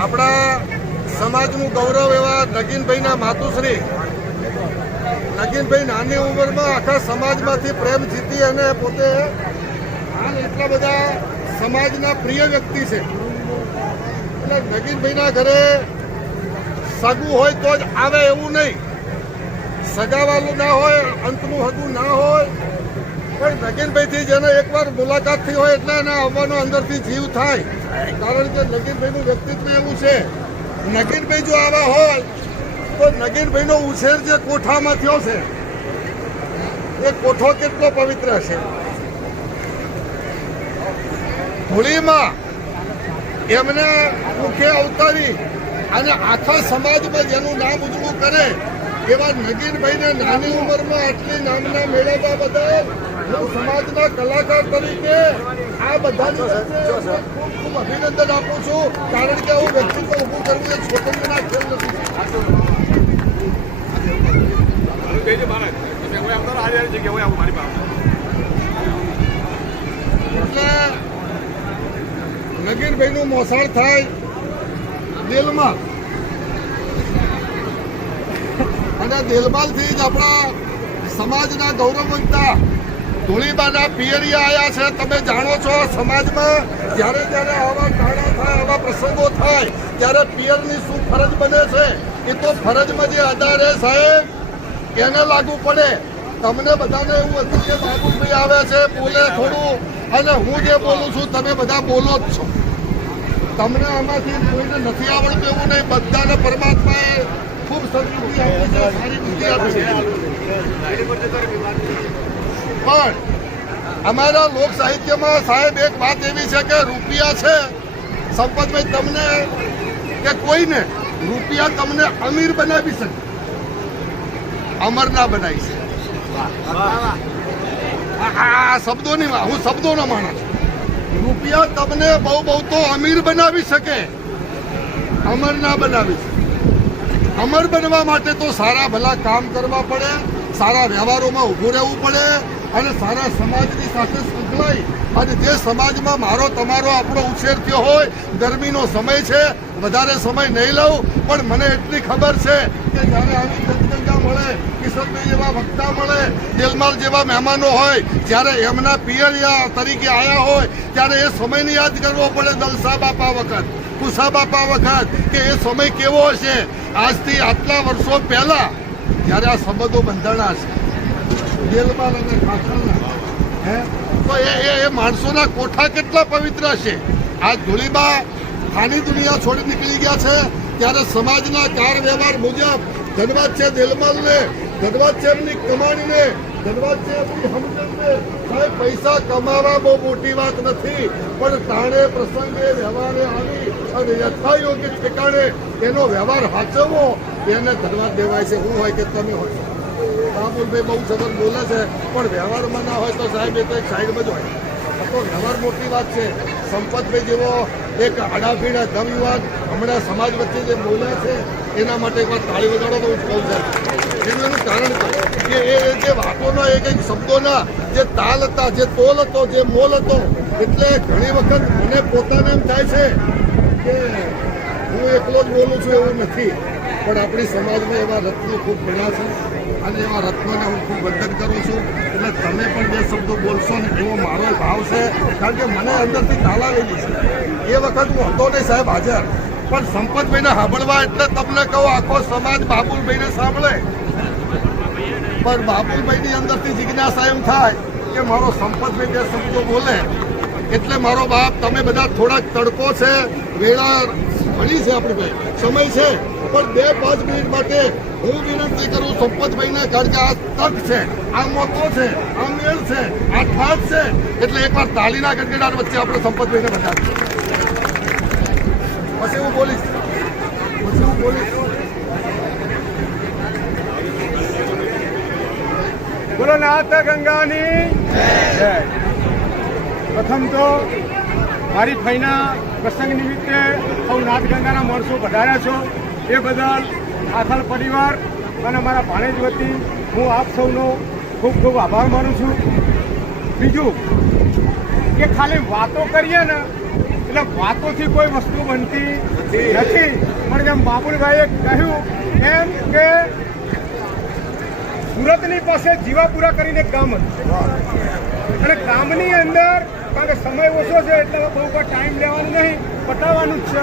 આપણા સમાજનું ગૌરવ એવા નગીનભાઈના માતુશ્રી નગીનભાઈ નાની ઉંમરમાં આખા સમાજમાંથી પ્રેમ જીતી અને પોતે હાલ એટલા બધા સમાજના પ્રિય વ્યક્તિ છે. એટલે નગીનભાઈના ઘરે સગું હોય તો જ આવે એવું નહીં, સગાવાલું ના હોય, અંતનું હગું ના હોય, પણ નગીનભાઈથી જેને એકવાર મુલાકાત થઈ હોય એટલે એને આવવાનો અંદરથી જીવ થાય. કારણ કે નગીનભાઈનું વ્યક્તિત્વ એવું છે. નગીનભાઈ જો આવા હોય તો નગીનભાઈનો ઉછેર જે કોઠામાં થયો છે એ કોઠો કેટલો પવિત્ર છે. ધૂળીમાં એમને મુખે અવતારી અને આખા સમાજમાં જેનું નામ ઉજળું કરે એવા નગીનભાઈને નાની ઉંમરમાં આટલી નામના મેળવવા બદલ હું સમાજના કલાકાર તરીકે આ બધાની વચ્ચે ખૂબ ખૂબ અભિનંદન આપું છું. કારણ કે આવું વ્યક્તિત્વ ઊભું કરવું એ સ્વતંત્રના ખેલ નથી. એટલે નગીનભાઈનું મોસાળ થાય દેલમાલ, અને દેલમાલથી જ આપણા સમાજના ગૌરવવંતા ધૂળીબાના પિયરિયા આવ્યા છે. તમે જાણો છો સમાજમાં જ્યારે જ્યારે આવા ટાણા થાય, આવા પ્રસંગો થાય ત્યારે પિયરની શું ફરજ બને છે એ તો ફરજમાં જે અદા રહે સાહેબ એને લાગુ પડે. તમને બધાને એવું હતું કે બાબુભાઈ આવે છે બોલે થોડું અને હું જે બોલું છું તમે બધા બોલો જ છો. તમને આમાંથી કોઈને નથી આવડતું એવું નહીં. બધાને પરમાત્માએ ખૂબ સદબુદ્ધિ આપી છે, સારી બુદ્ધિ આપી છે. પણ અમારા લોક સાહિત્યમાં સાહેબ એક વાત એવી છે કે રૂપિયા છે સંપતભાઈ તમને કે કોઈને રૂપિયા તમને અમીર બનાવી શકે, અમર ના બનાવી શકે. આ શબ્દોની હું શબ્દોનો માણસ. રૂપિયા તમને બહુ બહુ તો અમીર બનાવી શકે, અમર ના બનાવી શકે. અમર બનવા માટે તો સારા ભલા કામ કરવા પડે, સારા વ્યવહારોમાં ઊભું રહેવું પડે અને સારા સમાજની સાથે સંકળાઈ અને જે સમાજમાં મારો તમારો આપણો ઉછેર થયો હોય. ગરમીનો સમય છે, વધારે સમય નહીં લઉં, પણ મને એટલી ખબર છે કે જ્યારે આવી ગંગા મળે, કિશોરભાઈ જેવા વક્તા મળે, દેલમાલ જેવા મહેમાનો હોય, જ્યારે એમના પિયરિયા તરીકે આવ્યા હોય ત્યારે એ સમયને યાદ કરવો પડે. દલસા બાપા વખત, કુસા બાપા વખત કે એ સમય કેવો હશે. આજથી આટલા વર્ષો પહેલા જ્યારે આ સંબંધો બંધાણા છે દેલમાલ અને ખાખરના, તો એ માણસોના કોઠા કેટલા પવિત્ર છે. આ ધૂળીબા ખાની દુનિયા છોડી નીકળી ગયા છે ત્યારે સમાજના કાર વ્યવહાર મુજબ ધન્યવાદ છે દેલમાલને, ધન્યવાદ છે એમની કમાણીને, ધન્યવાદ છે એમની સમજણને. સાહેબ પૈસા કમાવા બહુ મોટી વાત નથી, પણ તાણે પ્રસંગે વ્યવહારે આવી અને યથાયોગ્ય ઠેકાણે એનો વ્યવહાર સાચવવો એને ધન્યવાદ દેવાય છે. હું હોય કે તમે હોય. બાબુલભાઈ બહુ સરસ બોલે છે પણ વ્યવહારમાં ના હોય તો સાહેબ એ તો એક સાઈડમાં જ હોય. તો વ્યવહાર મોટી વાત છે. સંપતભાઈ જેવો એક આડાફીડા દમયુવાન હમણાં સમાજ વચ્ચે જે બોલ્યા છે એના માટે એકવાર તાળી વગાડો તો હું કહું છું. એનું કારણ કે એ જે વાતોના એક એક શબ્દોના જે તાલ હતા, જે તોલ હતો, જે મોલ હતો એટલે ઘણી વખત મને પોતાને એમ થાય છે કે હું એકલો જ બોલું છું એવું નથી, પણ આપણી સમાજમાં એવા રત્નો ખૂબ ઘણા છે અને એવા રત્નોને હું ખૂબ વંદન કરું છું. એટલે તમે પણ જે શબ્દો બોલશો ને એવો મારો ભાવ છે, કારણ કે મને અંદરથી તાલાવેલી છે. એ વખત હું હતો નહીં સાહેબ હાજર, પણ સંપતભાઈને સાંભળવા એટલે તમને કહું આખો સમાજ બાબુલભાઈને સાંભળે, પણ બાબુલભાઈની અંદરથી જિજ્ઞાસા એમ થાય કે મારો સંપતભાઈ જે શબ્દો બોલે એટલે મારો બાપ તમે બધા થોડાક તડકો છે, વેળા ભણી છે, આપણી ભાઈ સમય છે, પણ 2-5 મિનિટ માટે હું વિનંતી કરું સંપતભાઈને, કારણ કે આ તક છે, આ મોકો છે, આ મેળ છે, આ ઠાક છે, એટલે એકવાર તાલીના ગડગડાટ વચ્ચે આપણે સંપતભાઈને બતાવીએ. પછી હું બોલીશ. બોલો નાથ ગંગાની જય. પ્રથમ તો મારી ફઈના પ્રસંગ નિમિત્તે સૌ નાથ ગંગાના માણસો પધાર્યા છો એ બદલ આથલ પરિવાર અને મારા ભાણેજ વતી હું આપ સૌનો ખૂબ ખૂબ આભાર માનું છું. બીજું કે ખાલી વાતો કરીએ ને એટલે વાતોથી કોઈ વસ્તુ બનતી નથી, પણ જેમ બાબુલભાઈએ કહ્યું એમ કે સુરતની પાસે જીવાપુરા કરીને એક ગામ હતું અને ગામની અંદર કારણ કે સમય ઓછો છે એટલે બહુ કોઈ ટાઈમ લેવાનું નહીં, પટાવવાનું જ છે,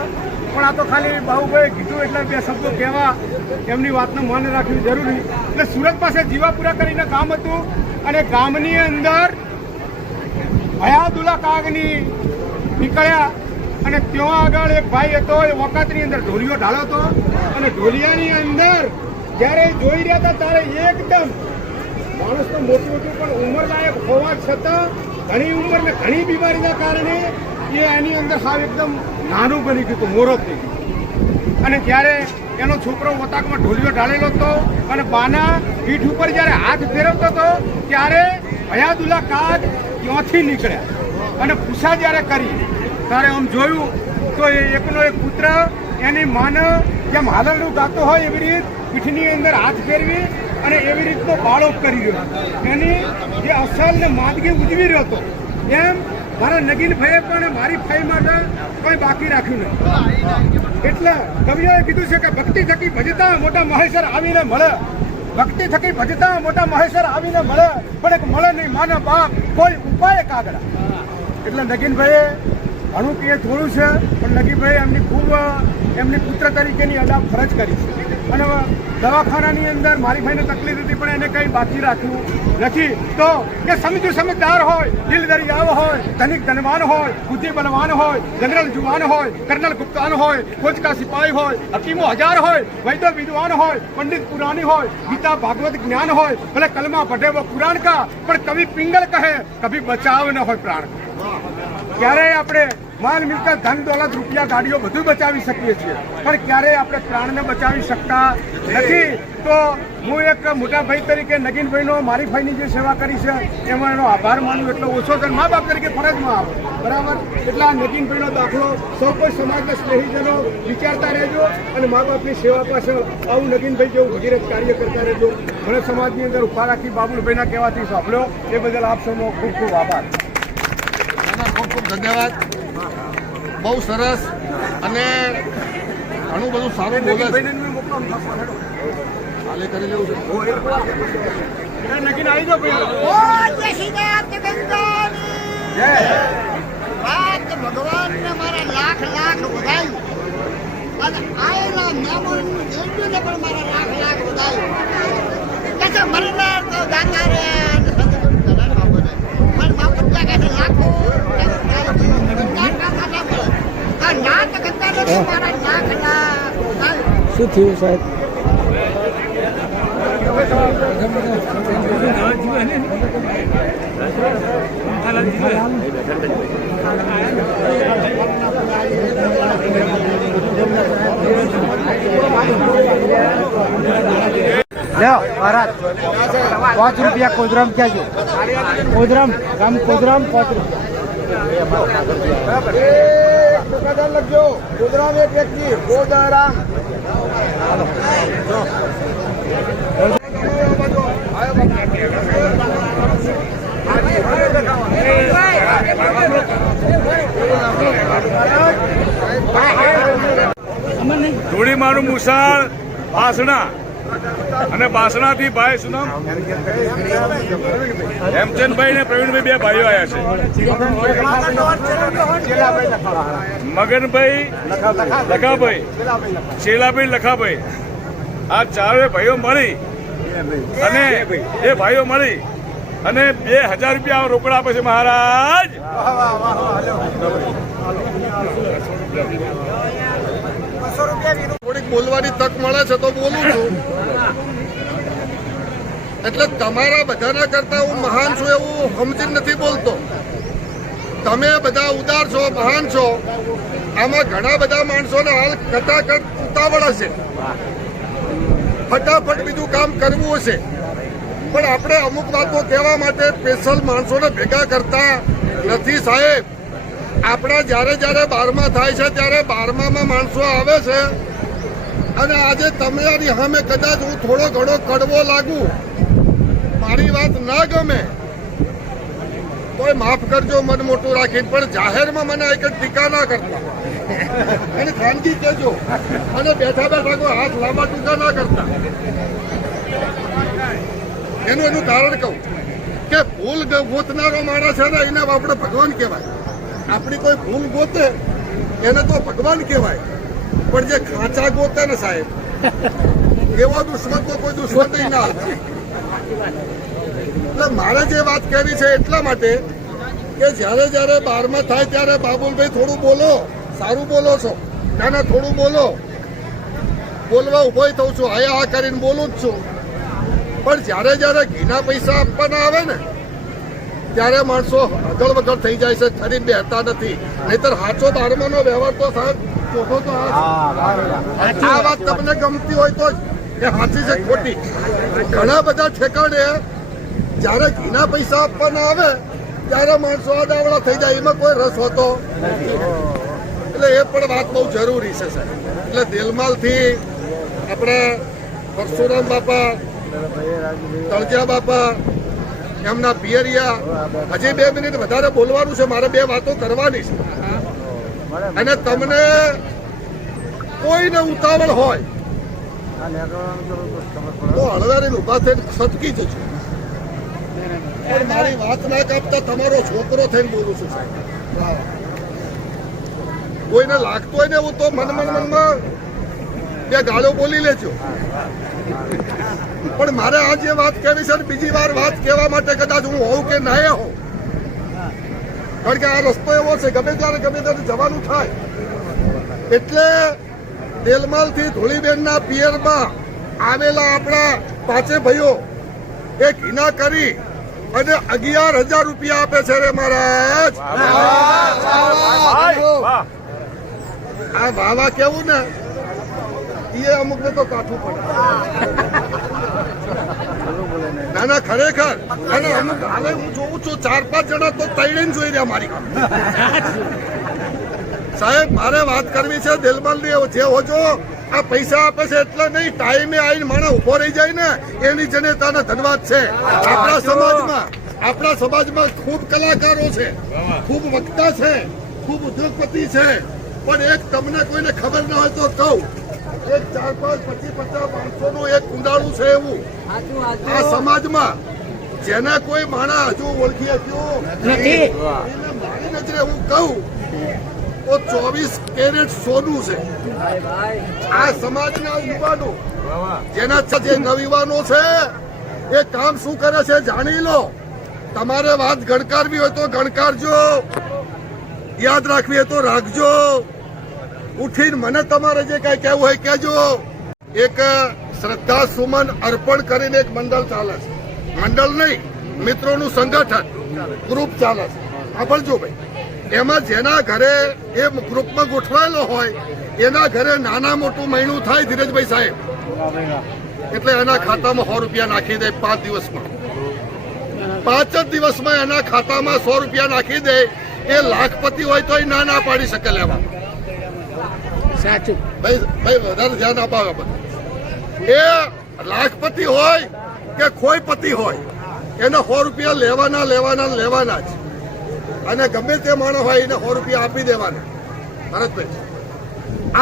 પણ આ તો ખાલી બાબુભાઈ કીધું એટલે 2 શબ્દો કહેવા એમની વાતનું માન રાખવું જરૂરી. એટલે સુરત પાસે જીવાપુરા કરીને ગામ હતું અને ગામની અંદર ભયાદુલા કાગની નીકળ્યા અને ત્યાં આગળ એક ભાઈ હતો, એ વખતની અંદર ઢોલિયો ઢાળ્યો હતો અને ઢોલિયાની અંદર જ્યારે જોઈ રહ્યા હતા ત્યારે એકદમ માણસ તો મોટું હતું પણ ઉંમરલાયક હોવા છતાં ઘણી ઉંમર ને ઘણી બીમારીના કારણે એ એની અંદર સાવ એકદમ નાનું બની ગયું હતું, મોરત થઈ ગયું. અને જ્યારે એનો છોકરો વતાકમાં ઢોલિયો ઢાળેલો હતો અને બાના પીઠ ઉપર જ્યારે હાથ ફેરવતો હતો ત્યારે ભયાદુલા કાગ ત્યાંથી નીકળ્યા અને પૂછા જ્યારે કરી ત્યારે આમ જોયું તો એકનો એક પુત્ર એની માને જેમ હાલરડું ગાતો હોય એવી રીત પીઠની અંદર હાથ ફેરવી અને એવી રીતનો બાળો કરી રહ્યો, એની જે અસલ ને માંદગી ઉજવી રહ્યો હતો એમ મારા નગીનભાઈએ પણ મારી ફઈ માટે કોઈ બાકી રાખ્યું નહીં. એટલે કવિઓએ કીધું છે કે ભક્તિ થકી ભજતા મોટા મહેશ્વર આવીને મળે, ભક્તિ થકી ભજતા મોટા મહેશ્વર આવીને મળે, પણ એક મળે નહીં માના બાપ કોઈ ઉપાય કાગડા. એટલે નગીનભાઈએ ઘણું કે થોડું છે પણ નગીનભાઈ એમની ખૂબ એમની પુત્ર તરીકેની અદા ફરજ કરી છે અને દવાખાનાની અંદર મારી ભાઈને તકલીફ હતી પણ એને કંઈ બાકી રાખ્યું નથી. તો કે સમજુ સમજદાર હોય, દિલ દરિયાવ હોય, ધનિક ધનવાન હોય, બુદ્ધિ બલવાન હોય, જનરલ જુવાન હોય, કર્નલ ગુપ્તાન હોય, ફોજ કા સિપાહી હોય, હકીમો હજાર હોય, વૈદ્ય વિદ્વાન હોય, પંડિત પુરાણી હોય, ગીતા ભાગવત જ્ઞાન હોય, ભલે કલમા પઢે વો પુરાણ કા, પણ કવિ પિંગલ કહે કભી બચાવ ન હોય પ્રાણ. ક્યારેય આપણે માલ મિલકત ધન દોલત રૂપિયા ગાડીઓ બધું બચાવી શકીએ છીએ પણ ક્યારેય આપણે પ્રાણને બચાવી શકતા નથી. તો હું એક મોટા ભાઈ તરીકે નગીનભાઈનો મારી ભાઈની જે સેવા કરી છે એમાં એનો આભાર માનું એટલો ઓછો છે, મા બાપ તરીકે ફરજમાં આવે બરાબર. એટલે આ નગીનભાઈનો દાખલો સૌ કોઈ સમાજના સ્નેહીજનો વિચારતા રહેજો અને મા બાપની સેવા પાછળ આવું નગીનભાઈ જેવું ભગીરથ કાર્ય કરતા રહેજો. મને સમાજની અંદર ઉભા રાખી બાબુલભાઈના કહેવાથી સાંભળ્યો એ બદલ આપ સૌનો ખૂબ ખૂબ આભાર. ખૂબ ખૂબ ધન્યવાદ. બહુ સરસ અને ઘણું બધું સારું બોલે છે. હાલે કરી લેવું છે. નગીન આવી જાઓ ભગવાનને મારા લાખ વધાયું અને આવેલા મહેમાન પણ મારા લાખ વધાયું કે મરનાર તો ગાતા રે પણ બાપુ કહે છે લાખો શું થયું સાહેબ? महाराज 5 रुपया कोदराम क्या जो कोदराम गाम कोदराम 5 रुपया लगो कोदराम एक व्यक्ति कोदराम ધૂળીમાનું મુસાળ બાસણા અને બાસણાથી ભાઈ શું નામ હેમચંદભાઈ ને પ્રવીણભાઈ બે ભાઈઓ આવ્યા છે મગનભાઈ લખાભાઈ શેલાભાઈ લખાભાઈ આ ચારે ભાઈઓ મળી અને એ ભાઈઓ મળી અને 2000 રૂપિયા રોકડા આપે છે મહારાજ. થોડીક બોલવાની તક મળે છે તો બોલું છું. એટલે તમારા બધાના કરતા હું મહાન છું એવું સમજી નથી બોલતો. તમે બધા ઉદાર છો, મહાન છો. આમાં ઘણા બધા માણસોને હાલ કટાકટ ઉતાવળ હશે, ફટાફટ બીજું કામ કરવું હશે, પણ આપણે અમુક વાતો કહેવા માટે સ્પેશિયલ માણસોને ભેગા કરતા નથી સાહેબ. આપણા જ્યારે જ્યારે 12મા થાય છે ત્યારે 12મામાં માણસો આવે છે અને આજે તમારી સામે કદાચ હું થોડો ઘણો કડવો લાગુ, મારી વાત ના ગમે તોય માફ કરજો મન મોટું રાખીને, પણ જાહેરમાં મને એક ટીકા ના કરતા અને ખાનગી કહેજો અને બેઠા બેઠા કોઈ હાથ લાંબા ટૂંકા ના કરતા. એનું કારણ કહું કે ભૂલ ગોતનારો માણસ છે ને એને આપણે ભગવાન કહેવાય. આપણી કોઈ ભૂલ ગોતે એને તો ભગવાન કહેવાય, પણ જે ખાંચા ગોતે ને સાહેબ એવો દુશ્મન તો કોઈ દુશ્મન ના હતા. એટલે મારે જે વાત કરવી છે એટલા માટે કે જ્યારે જ્યારે 12મા થાય ત્યારે બાબુલભાઈ થોડું બોલો, સારું બોલો છો, ના થોડું બોલો, બોલવા ઉભો થઉં છું, આ કરીને બોલું જ છું. પણ જ્યારે જ્યારે ઘીના પૈસા આપવાના આવે ને ત્યારે માણસો અગળ વગળ થઈ જાય છે, ખરી બેહતા નથી. નહીતર સાચો 12માનો વ્યવહાર તો સાહેબ ચોખ્ખો તો આ વાત તમને ગમતી હોય તો એ સાચી છે ખોટી. ઘણા બધા ઠેકાણે જ્યારે ઘીના પૈસા આપવાના આવે ત્યારે માણસો આડાવડા થઈ જાય, એમાં કોઈ રસ હોતો એટલે એ પણ વાત બહુ જરૂરી છે સાહેબ. એટલે દેલમાલથી આપણે પરશુરામ બાપા, તળજા બાપા, એમના પિયરિયા, હજી 2 મિનિટ વધારે બોલવાનું છે મારે, 2 વાતો કરવાની છે. અને તમને કોઈને ઉતાવળ હોય તો હળવારીને ઉભા થઈને સટકી જજો. પણ મારી વાત ના કાપતા તમારો છોકરો થઈને બોલું છું સાહેબ. કોઈને લાગતું હોય ને એવું તો મનમાં 2 ગાળો બોલી લેજો. પણ મારે આ જે વાત કહેવી છે બીજી વાર વાત કહેવા માટે કદાચ હું હોઉં કે ના હોઉં, કારણ કે આ રસ્તો એવો છે ગમે ત્યારે જવાનું થાય. એટલે દેલમાલથી ધોળીબેનના પિયરમાં આવેલા આપણા 5 ભાઈઓ એ ઘીના કરી અને 11,000 રૂપિયા આપે છે રે મહારાજ. આ વાવા કેવું ને એ અમુક ને તો કાઠું પડે. ના ખરેખર. અને અમુક હાલે હું જોઉં છું 4-5 જણા તો તૈણીને જોઈ રહ્યા મારી સાહેબ. મારે વાત કરવી છે દેલમાલની, જે હોજો આ પૈસા આપે છે એટલે નહીં, ટાઈમે આવીને માણસ ઉભો રહી જાય ને એની જનતાને ધન્યવાદ છે. આપણા સમાજમાં ખૂબ કલાકારો છે, ખૂબ વક્તા છે, ખૂબ ઉદ્યોગપતિ છે, પણ એક તમને કોઈને ખબર ના હોય તો કહું, એક 4-5, 25-50 માણસોનું એક કુંડાળું છે એવું આ સમાજમાં, જેને કોઈ માણસ હજુ ઓળખી શક્યો નથી. મારી નજરે હું કહું તો 24 કેરેટ સોનું છે આ સમાજના યુવાનો. જેના જે નવયુવાનો છે એ કામ શું કરે છે જાણી લો. તમારે વાત ગણકારવી હોય તો ગણકારજો, યાદ રાખવી હોય તો રાખજો. ઉઠીને મને તમારે જે કઈ કહેવું હોય કહેજો. એક શ્રદ્ધા સુમન અર્પણ કરીને એક મંડળ ચાલે છે, મંડળ નહીં મિત્રોનું સંગઠન, ગ્રુપ ચાલે છે. સાંભળજો ભાઈ, એમાં જેના ઘરે એ ગ્રુપમાં ગોઠવાયેલો હોય એના ઘરે નાના મોટું મહિનું થાય ધીરજભાઈ સાહેબ, એટલે એના ખાતામાં 100 રૂપિયા નાખી દે 5 દિવસમાં. 5 જ દિવસમાં એના ખાતામાં 100 રૂપિયા નાખી દે. એ લાખપતિ હોય તો ના પાડી શકે લેવા. સાચું ભાઈ વધારે ધ્યાન અપાવે બધું. એ લાખપતિ હોય કે ખોયપતિ હોય, એને 100 રૂપિયા લેવાના જ. અને ગમે તે માણસ હોય એને 100 રૂપિયા આપી દેવાના. ભરતભાઈ,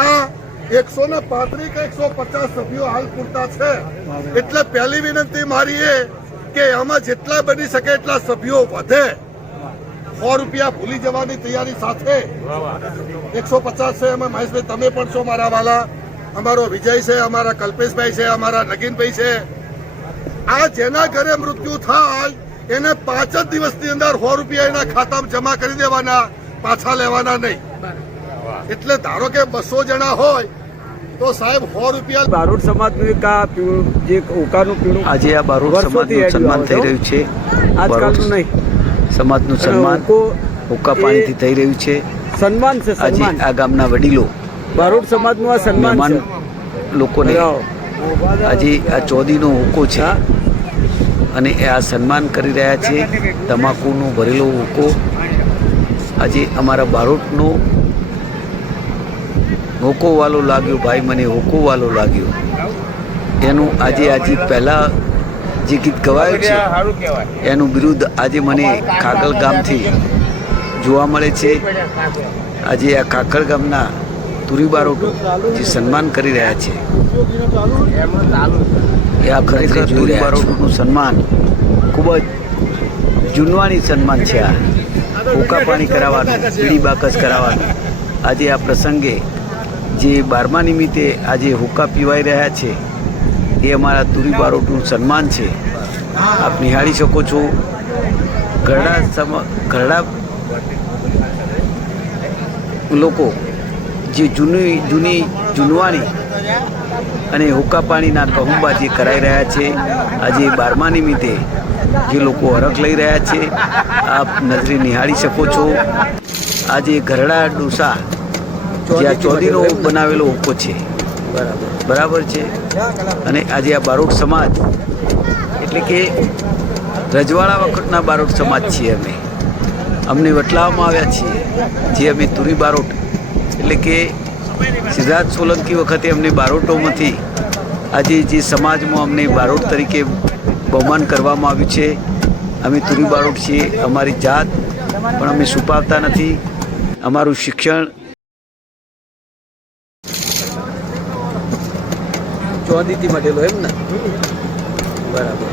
આ 135 કે 150 સભ્યો હાલ પૂરતા છે. એટલે પહેલી વિનંતી મારી એ કે આમાં જેટલા બની શકે એટલા સભ્યો વધે. 100 રૂપિયા ભૂલી જવાની તૈયારી સાથે 150 છે. એમાં મહેશભાઈ તમે પણ છો મારા વાલા, અમારો વિજય છે, અમારા કલ્પેશભાઈ છે, અમારા નગીનભાઈ છે. આ જેના ઘરે મૃત્યુ થાય એને 5 જ દિવસની અંદર 100 રૂપિયા એના ખાતામાં જમા કરી દેવાના, પાછા લેવાના નહીં. એટલે ધારો કે 200 જણા હોય તો સાહેબ 100 રૂપિયા. બારોટ સમાજનું એક આ જે ઉકાનું પીણું આજે આ બારોટ સમાજનું સન્માન થઈ રહ્યું છે. આજકાલનું નહીં, સમાજનું સન્માન હુક્કા પાણીથી થઈ રહ્યું છે. સન્માન છે. આજે સન્માન આ ગામના વડીલો બારોટ સમાજનું આ સન્માન મહેમાન છે. લોકોને આજે આ ચોદીનો હુક્કો છે અને એ આ સન્માન કરી રહ્યા છે. તમાકુનો ભરેલો હુક્કો આજે અમારા બારોટનો હુક્કો વાલો લાગ્યો. ભાઈ મને હુક્કો વાલો લાગ્યો એનું આજે પહેલા જે ગીત ગવાયું છે એનું વિરુદ્ધ આજે મને ખાકલ ગામથી જોવા મળે છે. આજે આ ખાકળ ગામના તુરી બારોટો જે સન્માન કરી રહ્યા છે એ આ ખરેખર તુરી બારોટોનું સન્માન ખૂબ જ જૂનવાણી સન્માન છે. આ હુક્કા પાણી કરાવવાનું, બીડી બાકસ કરાવવાનું. આજે આ પ્રસંગે જે 12મા નિમિત્તે આજે હુક્કા પીવાઈ રહ્યા છે એ અમારા તુરી બારોટનું સન્માન છે. આપ નિહાળી શકો છો. ઘરડા લોકો જે જૂનવાણી અને હુક્કા પાણીના કહુંબા જે કરાઈ રહ્યા છે. આજે 12મા નિમિત્તે જે લોકો હરખ લઈ રહ્યા છે આપ નજરે નિહાળી શકો છો. આજે ઘરડા ડોસા જે આ ચોદીનો બનાવેલો હુક્કો છે, બરાબર છે. અને આજે આ બારોટ સમાજ એટલે કે રજવાડા વખતના બારોટ સમાજ છીએ અમે. અમને વટલાવવામાં આવ્યા છીએ જે અમે તુરી બારોટ એટલે કે સિદ્ધાર્થ સોલંકી વખતે અમને બારોટોમાંથી આજે જે સમાજમાં અમને બારોટ તરીકે બહુમાન કરવામાં આવ્યું છે. અમે તુરી બારોટ છીએ. અમારી જાત પણ અમે છુપાવતા નથી. અમારું શિક્ષણ ચોદીથી મળેલો એમ ને, બરાબર.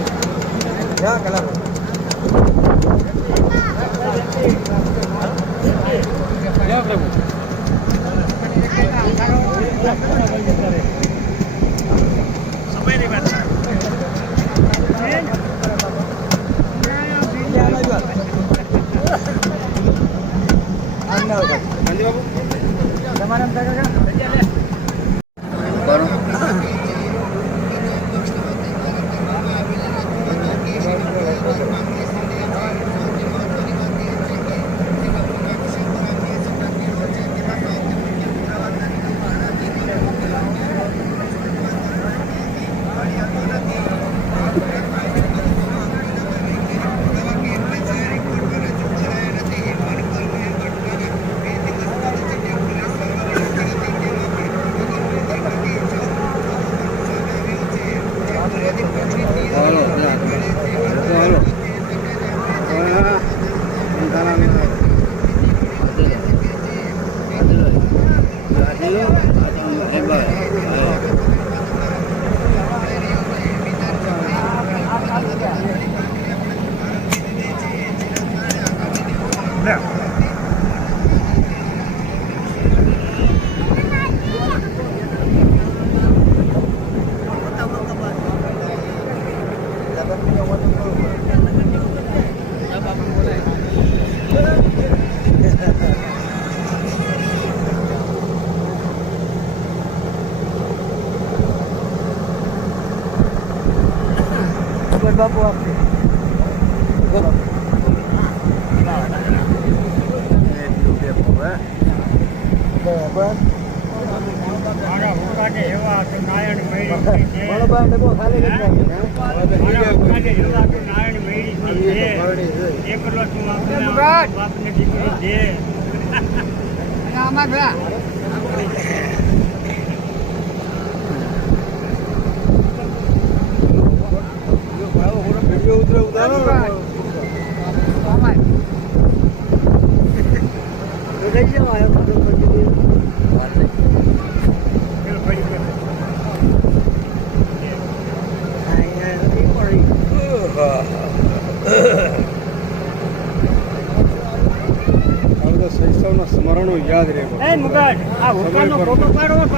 બાપુ આપશે ઉતરે સ્મરણો યાદ રહે. આ હુકાનો ફોટો પાડવામાં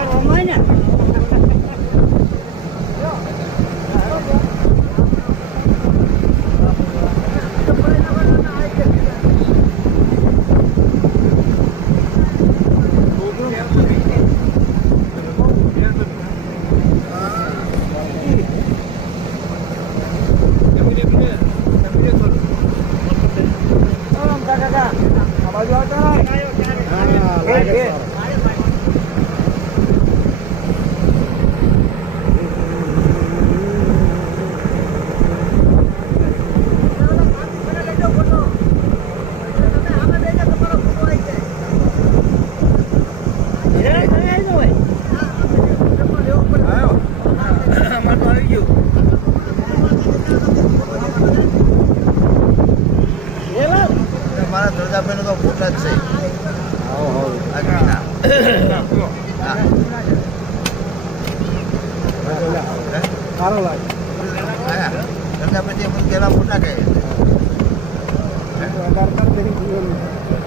ને મારા ધ્વજાભાઈનો તો ફોટા જ છે. સારો લાગે. ધ્વજાભાઈ પેલા ફોટા કહે.